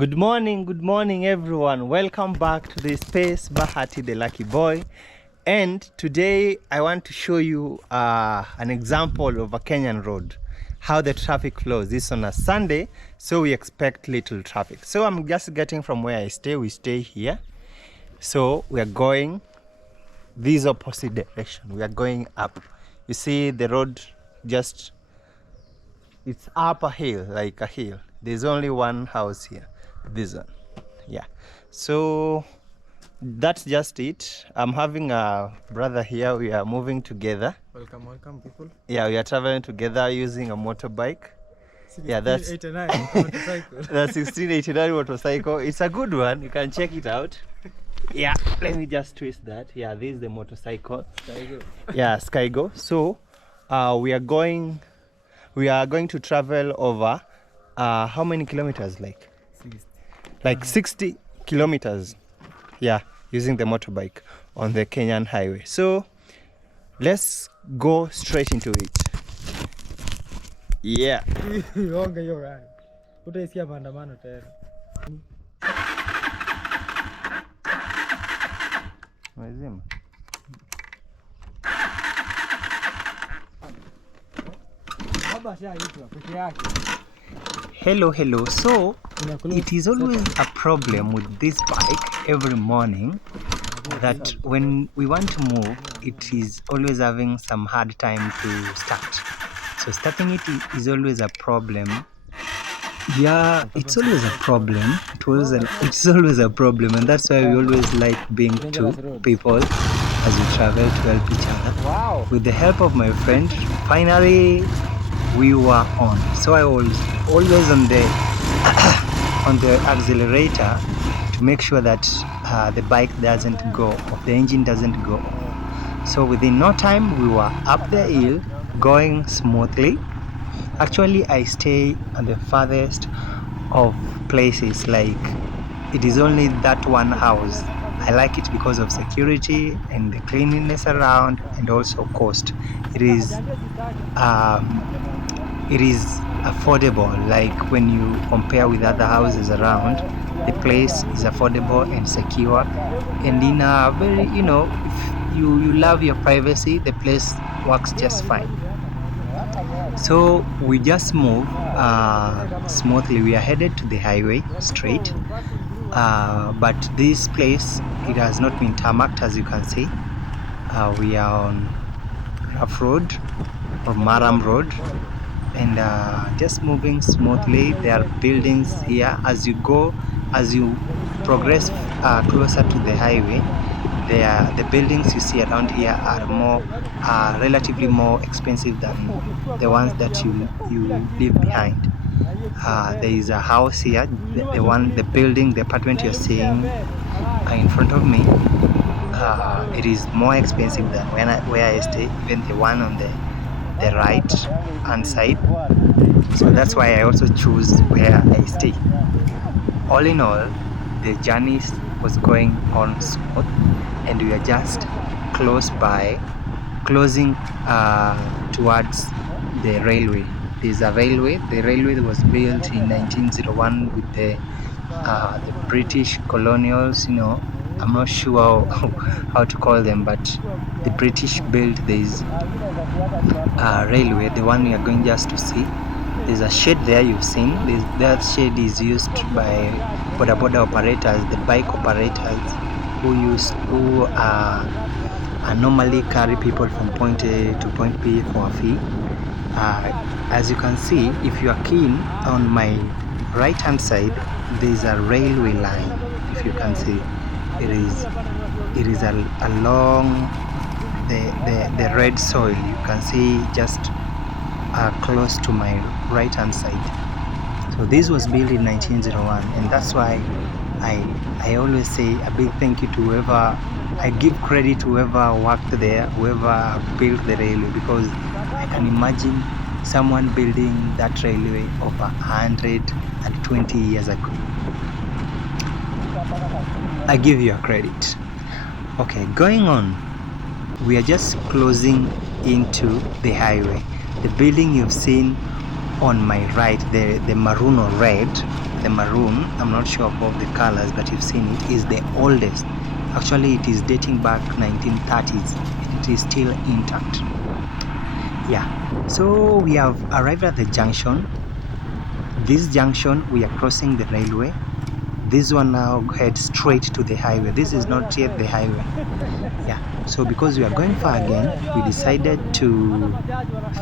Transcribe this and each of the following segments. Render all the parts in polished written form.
Good morning everyone. Welcome back to the space, Bahati the Lucky Boy. And today I want to show you an example of a Kenyan road, how the traffic flows. This is on a Sunday, so we expect little traffic. So I'm just getting from where I stay. We stay here. So we are going this opposite direction. We are going up. You see the road just, it's up a hill, like a hill. There's only one house here, this one. Yeah, so that's just it. I'm having a brother here. We are moving together. Welcome people. Yeah, we are traveling together using a motorbike. Yeah, that's 1689 motorcycle. that's 1689 motorcycle. It's a good one. You can check it out. Yeah, let me just twist that. Yeah, this is the motorcycle. Skygo. Yeah, Skygo. So we are going to travel over how many kilometers? Like 60 kilometers. Yeah, using the motorbike on the Kenyan highway. So let's go straight into it. Yeah. Onge hiyo ride. Utaisikia maandamano tena. Mazima. Baba shaitwa peke yake. Hello. So it is always a problem with this bike every morning that when we want to move, it is always having some hard time to start. So starting it is always a problem. Yeah, it's always a problem. It's always a problem, and that's why we always like being two people as we travel to help each other. Wow. With the help of my friend, finally we were on. So I was always on the on the accelerator to make sure that the bike doesn't go off, the engine doesn't go off. So within no time we were up the hill, going smoothly. Actually, I stay on the farthest of places. Like, it is only that one house. I like it because of security and the cleanliness around, and also cost. It is affordable. Like when you compare with other houses around, the place is affordable and secure, and in a very, if you love your privacy, the place works just fine. So we just move smoothly. We are headed to the highway straight, but this place, it has not been tarmacked, as you can see. We are on rough road or Maram road, and just moving smoothly. There are buildings here. As you progress closer to the highway, the buildings you see around here are relatively more expensive than the ones that you leave behind. There is a house here, the apartment you're seeing in front of me. It is more expensive than where I stay, even the one on the right hand side. So that's why I also choose where I stay. All in all, the journey was going on smooth, and we are just closing towards the railway. There's a railway. The railway was built in 1901 with the British colonials. I'm not sure how to call them, but the British built this railway, the one we are going just to see. There's a shed there you've seen. That shed is used by boda operators, the bike operators who normally carry people from point A to point B for a fee. As you can see, if you are keen, on my right hand side there's a railway line. If you can see, it is along the red soil. You can see just close to my right hand side. So this was built in 1901, and that's why I always say a big thank you to whoever, I give credit to whoever worked there, whoever built the railway, because I can imagine someone building that railway over 120 years ago. I give you a credit. Okay, going on, we are just closing into the highway. The building you've seen on my right, the maroon or red, the maroon, I'm not sure about the colors, but you've seen it, is the oldest. Actually, it is dating back 1930s. It is still intact. Yeah, so we have arrived at the junction. This junction, we are crossing the railway. This one now heads straight to the highway. This is not yet the highway. Yeah, so because we are going far again, we decided to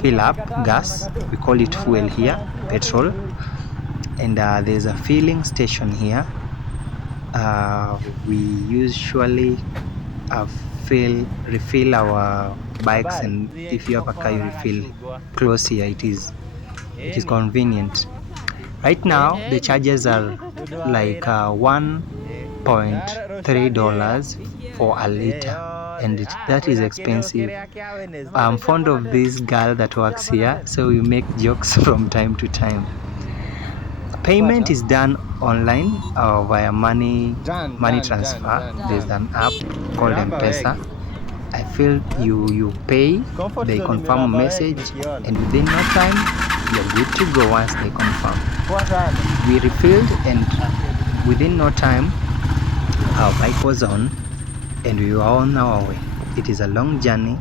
fill up gas. We call it fuel here, petrol. And there's a filling station here. We usually refill our bikes, and if you have a car, you refill close here. It is convenient. Right now the charges are like $1.3 for a liter, and that is expensive. I'm fond of this girl that works here, so we make jokes from time to time. Payment is done online via money transfer. There's an app called M-Pesa. I feel you pay, they confirm a message, and within no time you're good to go once they confirm. We refilled, and within no time our bike was on and we were on our way. It is a long journey,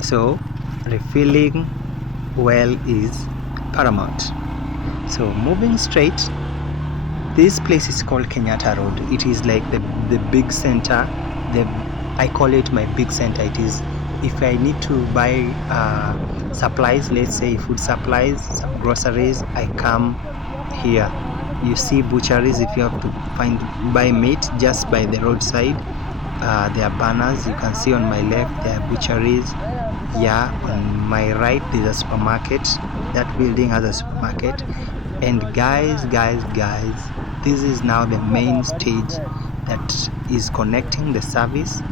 so refilling well is paramount. So moving straight, this place is called Kenyatta Road. It is like the big center. I call it my big center. It is, if I need to buy supplies, let's say food supplies, some groceries, I come here. You see butcheries. If you have to buy meat, just by the roadside, there are banners. You can see on my left there are butcheries. Yeah, on my right there's a supermarket. That building has a supermarket. And guys, this is now the main stage that is connecting the service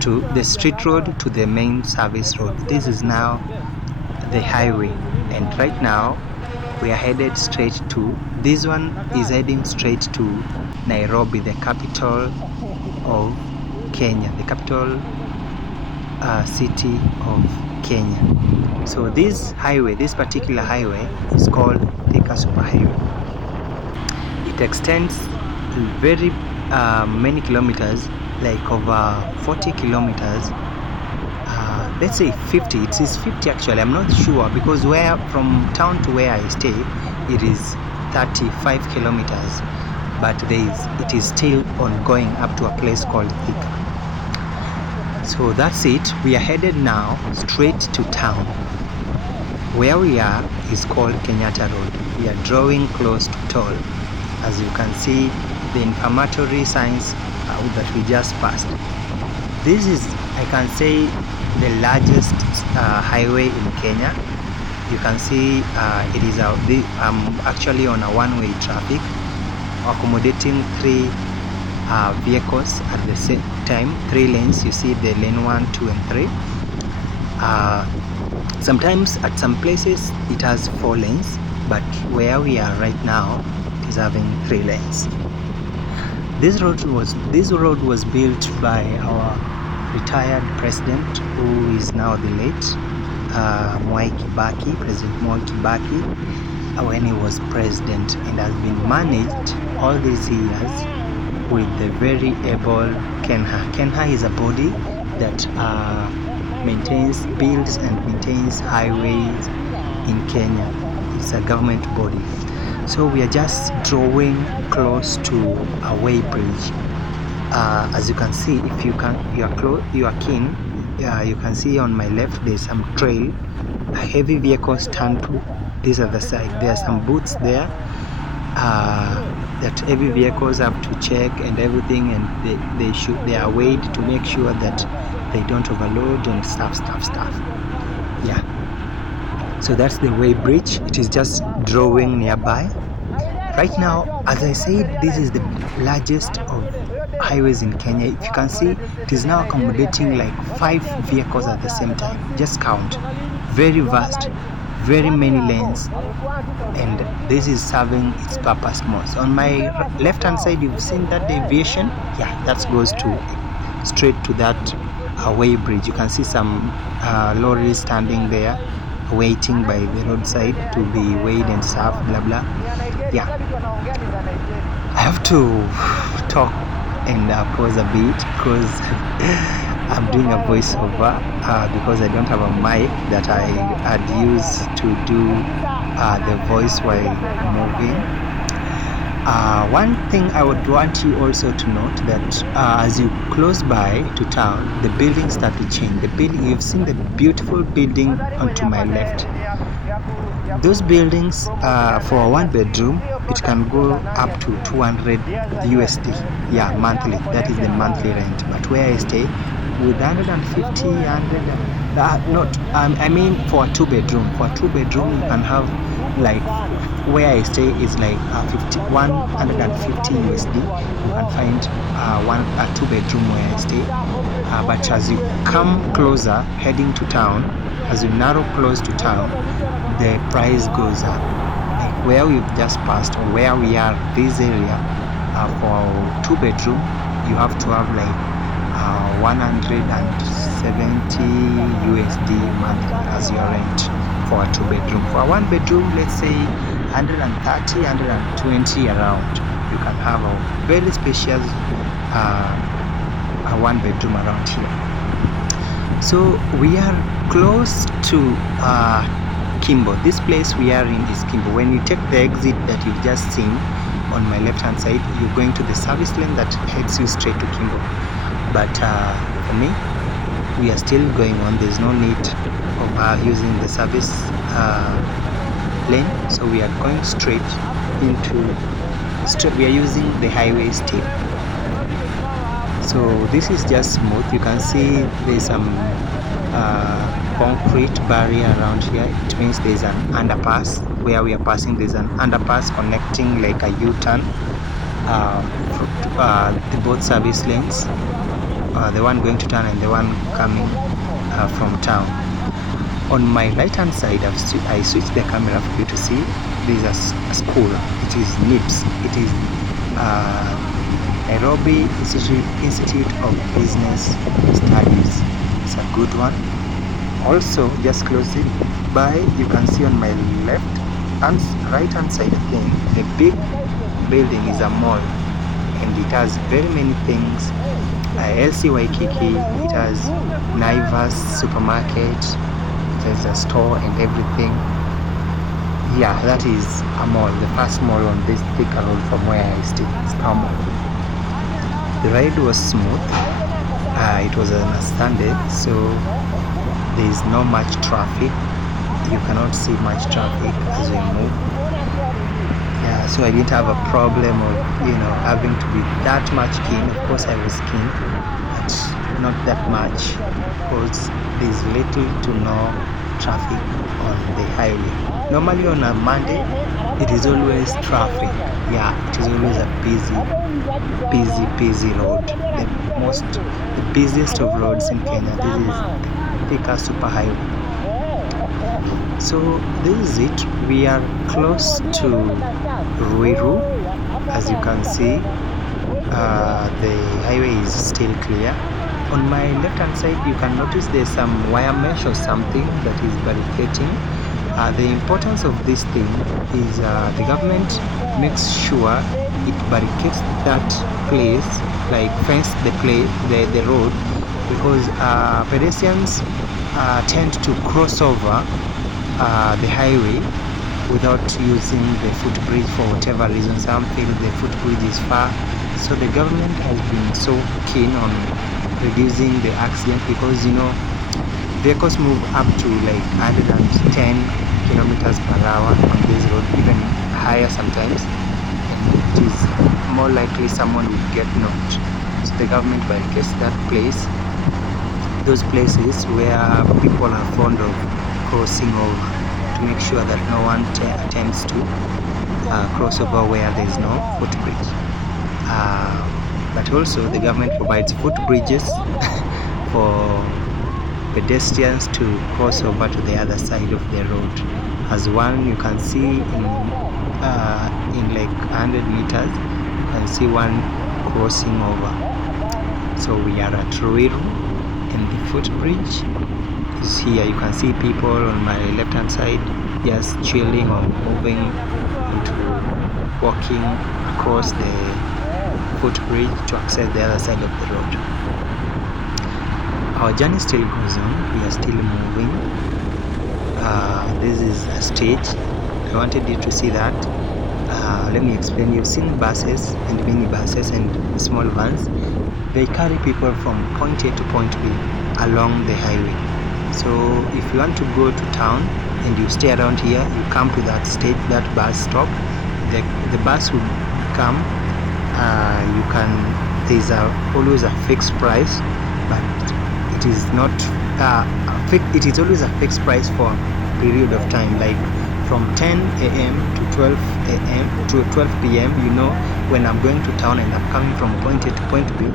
to the street road to the main service road. This is now the highway, and right now we are headed straight to, this one is heading straight to Nairobi, the capital of Kenya, the capital city of Kenya. So this highway, this particular highway, is called Thika Superhighway. It extends very many kilometers, like over 40 kilometers. Let's say 50. It is 50 actually. I'm not sure, because where from town to where I stay, it is 35 kilometers. But it is still ongoing up to a place called Thika. So that's it. We are headed now straight to town. Where we are is called Kenyatta Road. We are drawing close to toll. As you can see, the informatory signs that we just passed. This is, I can say, the largest highway in Kenya. You can see it is actually on a one-way traffic, accommodating 3 vehicles at the same time. 3 lanes. You see the lane 1, 2 and 3. Sometimes at some places it has 4 lanes, but where we are right now it is having 3 lanes. This road was built by our retired president, who is now the late Mwai Kibaki, President Mwai Kibaki, when he was president, and has been managed all these years with the very able KENHA. KENHA is a body that builds and maintains highways in Kenya. It's a government body. So we are just drawing close to a weighbridge. As you can see, if you are keen, you can see on my left there's some trail. A heavy vehicle stand to this other side. There are some booths there that heavy vehicles have to check and everything, and they are weighed to make sure that they don't overload and stuff. Yeah. So that's the weighbridge. It is just drawing nearby. Right now, as I said, this is the largest of highways in Kenya. If you can see, it is now accommodating like 5 vehicles at the same time. Just count. Very vast, very many lanes, and this is serving its purpose most. On my left hand side, you've seen that deviation. Yeah, that goes straight to that weighbridge. You can see some lorries standing there waiting by the roadside to be weighed and stuff, blah blah. Yeah, I have to talk and pause a bit because I'm doing a voiceover because I don't have a mic that I had used to do the voice while moving. One thing I would want you also to note that as you close by to town, the buildings start to change. You've seen the beautiful building onto my left. Those buildings for a one bedroom, it can go up to 200 USD. Yeah, monthly. That is the monthly rent. But where I stay, with 150, 100, I mean for a two bedroom. For a two bedroom, you can have like where I stay is like 150 USD. You can find a two bedroom where I stay. But as you come closer, heading to town, as you narrow close to town, the price goes up. Like where we've just passed, or where we are, this area, for two bedroom, you have to have like 170 USD monthly as your rent for a two bedroom. For a one bedroom, let's say 130, 120 around. You can have a very spacious a one bedroom around here. So we are close to Kimbo. This place we are in is Kimbo. When you take the exit that you've just seen on my left hand side, you're going to the service lane that heads you straight to Kimbo. But for me, we are still going on. There's no need of using the service lane, so we are going straight into we are using the highway still. So this is just smooth. You can see there's some concrete barrier around here. It means there's an underpass where we are passing. There's an underpass connecting like a U-turn the both service lanes, the one going to town and the one coming from town. On my right hand side, I switched the camera for you to see. There's a school. It is NIBS. It is Nairobi Institute of Business Studies. It's a good one. Also, just close it by, you can see on my left and right hand side again, the big building is a mall, and it has very many things. LC Waikiki, it has Naivas supermarket, there's a store and everything. Yeah, that is a mall, the first mall on this thicker road from where I stay. It's normal. The ride was smooth. It was on a Sunday, so there is not much traffic. You cannot see much traffic as we move. Yeah, so I didn't have a problem of having to be that much keen. Of course I was keen, but not that much, because there's little to no traffic on the highway. Normally on a Monday it is always traffic. Yeah, it is always a busy road. The busiest of roads in Kenya. This is Thika Super Highway. So this is it. We are close to Ruiru. As you can see, the highway is still clear. On my left hand side, you can notice there's some wire mesh or something that is barricading. The importance of this thing is the government makes sure it barricades that place, like fence the road, because pedestrians tend to cross over the highway without using the footbridge for whatever reason. Some feel the footbridge is far, so the government has been so keen on reducing the accident, because vehicles move up to like 110 kilometers per hour on this road, even higher sometimes, and it is more likely someone will get knocked. So the government barricades that place, those places where people are fond of crossing over, to make sure that no one attempts to cross over where there is no footbridge. But also the government provides footbridges for pedestrians to cross over to the other side of the road. As one you can see in like 100 meters, you can see one crossing over. So we are at Ruiru, and the footbridge is here. You can see people on my left hand side just chilling or moving into walking across the footbridge to access the other side of the road. Our journey still goes on. We are still moving. This is a stage. I wanted you to see that. Let me explain. You've seen buses and minibuses and small vans. They carry people from point A to point B along the highway. So if you want to go to town and you stay around here, you come to that stage, that bus stop. The bus will come. There's always a fixed price, but it is not. It is always a fixed price for a period of time, like from 10 a.m. to 12 a.m. to 12 p.m. You know, when I'm going to town and I'm coming from point A to point B,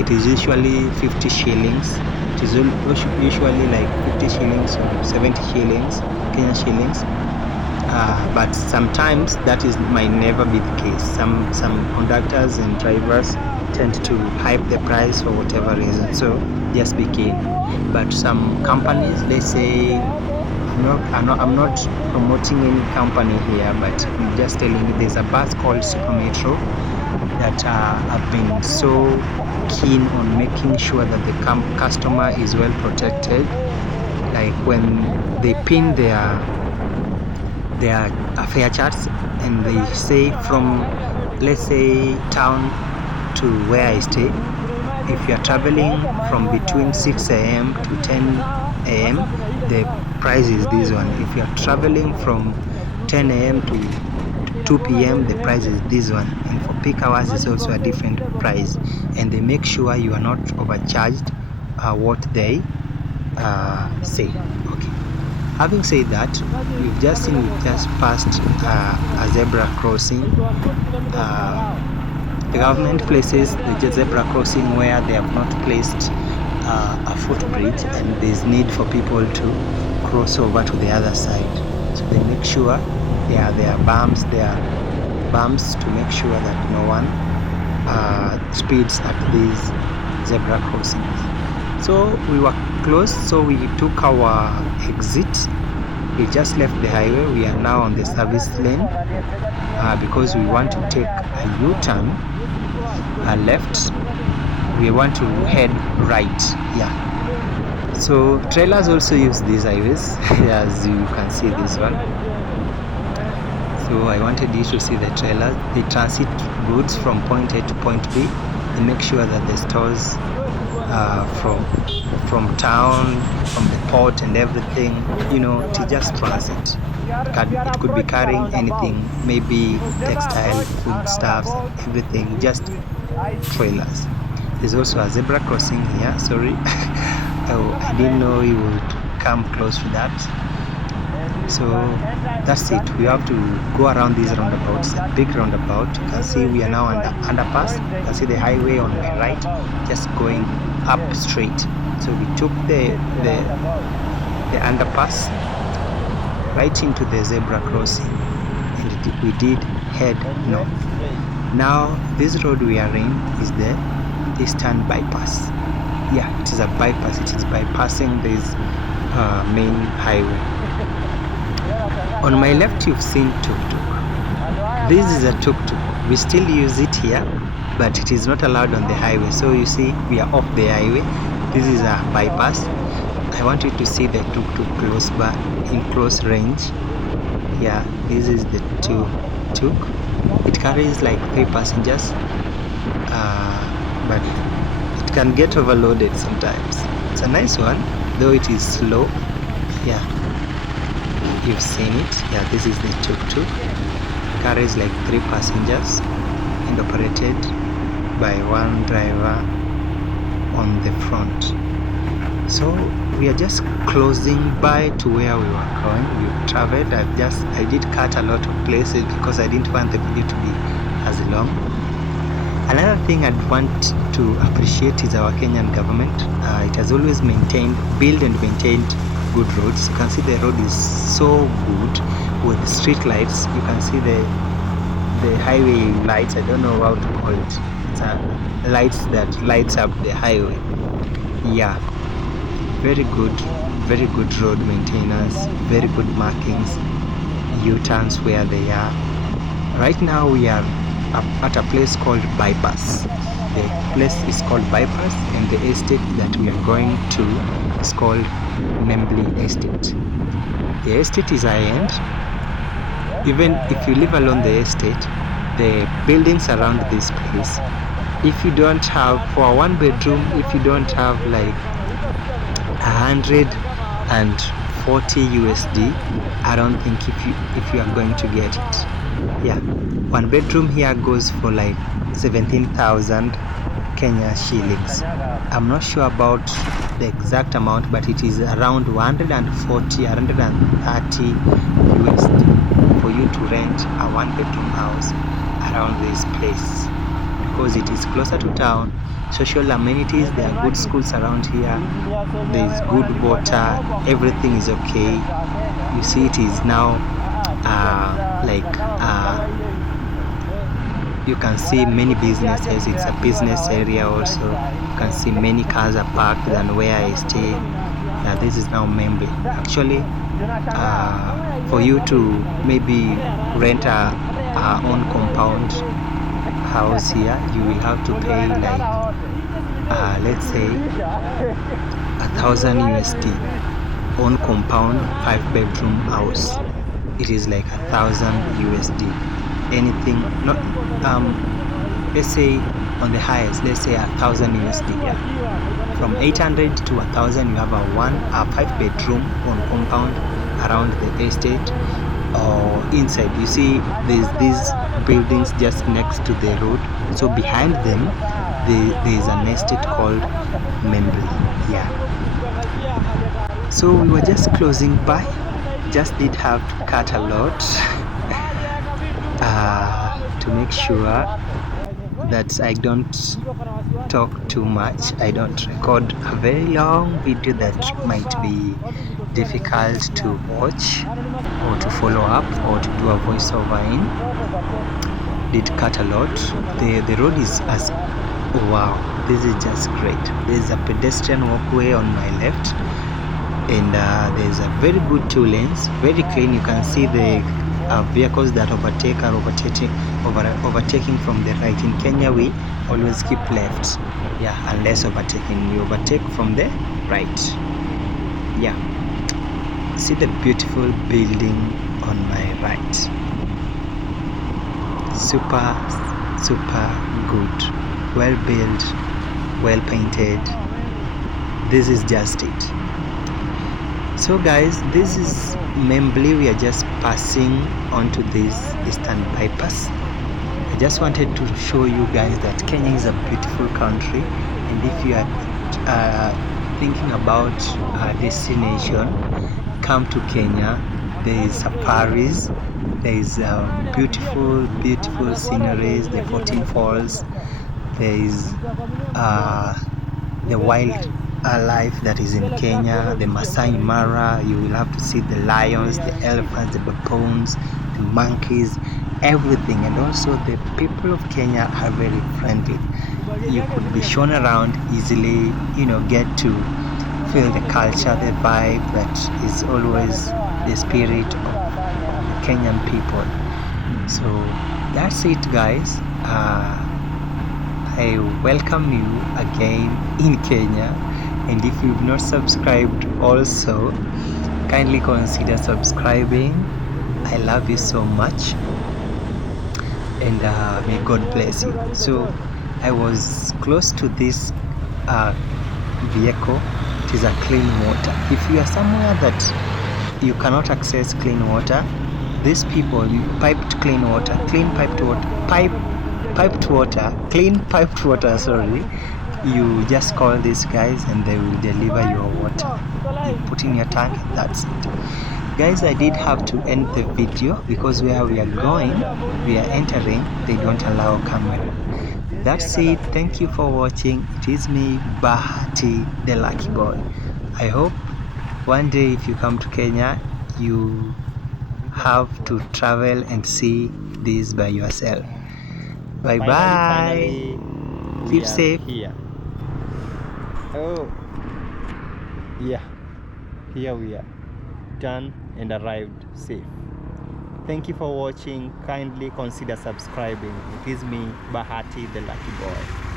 it is usually 50 shillings. It is usually like 50 shillings or 70 shillings, Kenyan shillings. But sometimes that might never be the case. Some conductors and drivers tend to hype the price for whatever reason. So just be keen. But some companies, they say, I'm not promoting any company here, but I'm just telling you, there's a bus called Super Metro that have been so keen on making sure that the customer is well protected. Like when they pin their fare charts and they say from, let's say, town to where I stay, if you are traveling from between 6 a.m. to 10 a.m., the price is this one. If you are traveling from 10 a.m. to 2 p.m., the price is this one. And for peak hours, it's also a different price. And they make sure you are not overcharged what they say. Okay. Having said that, we've just passed a zebra crossing. The government places the zebra crossing where they have not placed a footbridge, and there's need for people to cross over to the other side. So they make sure there are bumps to make sure that no one speeds at these zebra crossings. So we were close, so we took our exit. We just left the highway. We are now on the service lane because we want to take a U-turn left. We want to head right. Yeah. So trailers also use these highways, as you can see this one. So I wanted you to see the trailers. They transit goods from point A to point B. They make sure that the stores from town, from the port and everything, to just transit. It could be carrying anything, maybe textile, foodstuffs, everything, just trailers. There's also a zebra crossing here. Sorry, I didn't know you would come close to that. So that's it. We have to go around these roundabouts. A big roundabout. You can see we are now on the underpass. You can see the highway on my right, just going up straight. So we took the underpass right into the zebra crossing, and we did head north. Now this road we are in is the Eastern Bypass. Yeah, it is a bypass. It is bypassing this main highway. On my left, you've seen tuk-tuk. This is a tuk-tuk. We still use it here, but it is not allowed on the highway. So you see, we are off the highway. This is a bypass. I want you to see the tuk-tuk in close range. Yeah, this is the tuk-tuk. It carries like 3 passengers, but it can get overloaded sometimes. It's a nice one, though it is slow. Yeah, you've seen it. Yeah, this is the tuk-tuk. Carries like 3 passengers and operated by one driver on the front. So we are just closing by to where we were going. We've traveled. I did cut a lot of places because I didn't want the video to be as long. Another thing I'd want to appreciate is our Kenyan government. It has always built and maintained good roads. You can see the road is so good with street lights. You can see the highway lights. I don't know how to call it. It's lights that lights up the highway. Yeah, very good road maintenance, very good markings, U-turns where they are. Right now we are at a place called Bypass. The place is called Bypass, and the estate that we are going to is called Membly Estate. The estate is high-end. Even if you live along the estate, the buildings around this place, if you don't have, for a one bedroom, if you don't have like 140 USD, I don't think if you are going to get it. Yeah, one bedroom here goes for like 17,000 Kenya shillings. I'm not sure about the exact amount, but it is around 140, 130 USD for you to rent a one bedroom house around this place, because it is closer to town. Social amenities, there are good schools around here, there is good water, everything is okay. You see, it is now you can see many businesses. It's a business area also. You can see many cars are parked than where I stay. This is now Membly. Actually, for you to maybe rent a own compound house here, you will have to pay like let's say 1,000 USD. Own compound 5-bedroom house, it is like 1,000 USD. Anything not let's say on the highest, let's say 1,000 USD. Yeah, from 800 to 1,000 you have a 5-bedroom on compound around the estate or inside. You see there's these buildings just next to the road, so behind them there is an estate called Membly. Yeah, so we were just closing by, just did have to cut a lot to make sure that I don't talk too much. I don't record a very long video that might be difficult to watch or to follow up or to do a voiceover in. Did cut a lot. The road is as wow, this is just great. There's a pedestrian walkway on my left, and there's a very good 2 lanes, very clean. You can see the vehicles that overtake are overtaking from the right. In Kenya we always keep left, yeah, unless overtaking, you overtake from the right. Yeah, see the beautiful building on my right, super good, well built, well painted. This is just it. So guys, this is Membly. We are just passing onto this Eastern Bypass. I just wanted to show you guys that Kenya is a beautiful country, and if you are thinking about a destination, come to Kenya. There is safaris, there is beautiful sceneries, the 14 falls, there is the wild life that is in Kenya, the Masai Mara. You will have to see the lions, the elephants, the baboons, the monkeys, everything. And also the people of Kenya are very friendly. You could be shown around easily, get to feel the culture, the vibe that is always the spirit of the Kenyan people. So that's it, guys. I welcome you again in Kenya, and if you've not subscribed also, kindly consider subscribing. I love you so much, and may God bless you. So I was close to this vehicle. It is a clean water. If you are somewhere that you cannot access clean water, these people, piped water, sorry, you just call these guys and they will deliver your water. You put in your tank, that's it. Guys, I did have to end the video because where we are entering, they don't allow camera. That's it. Thank you for watching. It is me, Bahati, the lucky boy. I hope one day if you come to Kenya, you have to travel and see this by yourself. Bye bye. Keep safe. Here. Oh, yeah. Here we are. Done and arrived safe. Thank you for watching. Kindly consider subscribing. It is me, Bahati the Lucky Boy.